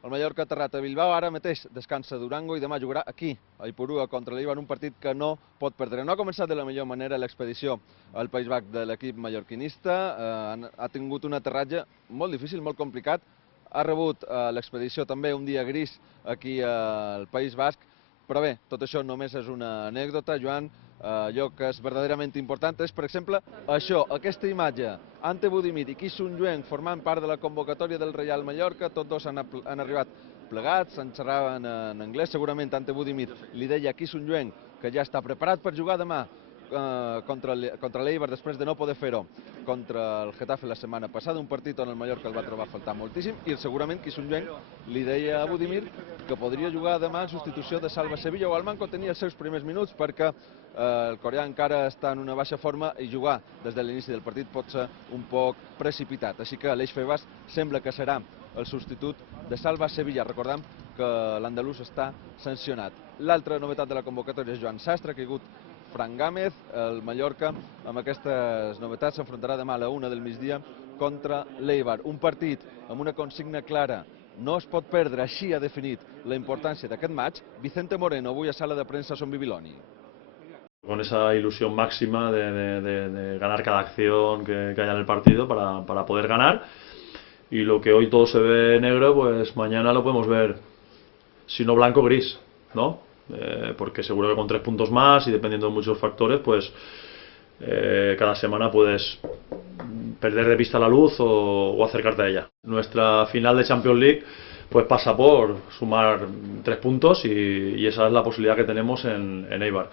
El Mallorca ha aterrat a Bilbao, ara mateix descansa Durango i demà jugarà aquí, a Ipurua, contra l'Eibar, un partit que no pot perdre. No ha començat de la millor manera l'expedició al País Basc de l'equip mallorquinista, ha tingut un aterratge molt difícil, molt complicat, ha rebut l'expedició també un dia gris aquí al País Basc, però bé, tot això només és una anècdota, Joan. Allò que és verdaderament important és, per exemple, això, aquesta imatge. Ante Budimir i Ki Sung-yueng formant part de la convocatòria del Real Mallorca, tots dos han arribat plegats, en xerraven en anglès, segurament Ante Budimir li deia a Ki Sung-yueng que ja està preparat per jugar demà contra l'Eibar després de no poder fer-ho contra el Getafe la setmana passada, un partit on el Mallorca el va trobar a faltar moltíssim, i segurament Ki Sung-yueng li deia a Budimir que podria jugar demà en substitució de Salva Sevilla, o Almanco tenia els seus primers minuts perquè el coreà encara està en una baixa forma i jugar des de l'inici del partit pot ser un poc precipitat. Així que Aleix Febas sembla que serà el substitut de Salva Sevilla. Recordem que l'andalús està sancionat. L'altra novetat de la convocatòria és Joan Sastre, que ha caigut Fran Gámez. El Mallorca, amb aquestes novetats, s'enfrontarà demà a la 1 del migdia contra l'Eibar. Un partit amb una consigna clara. No es pot perdre, així ha definit la importància d'aquest match Vicente Moreno, avui a sala de premsa Son Bibiloni. Con esa ilusión máxima de ganar cada acción que haya en el partido para poder ganar. Y lo que hoy todo se ve negro, pues mañana lo podemos ver, si no blanco, gris, ¿no? Porque seguro que con 3 puntos más y dependiendo de muchos factores, pues cada semana puedes perder de vista la luz o acercarte a ella. Nuestra final de Champions League pues pasa por sumar 3 puntos y esa es la posibilidad que tenemos en Eibar.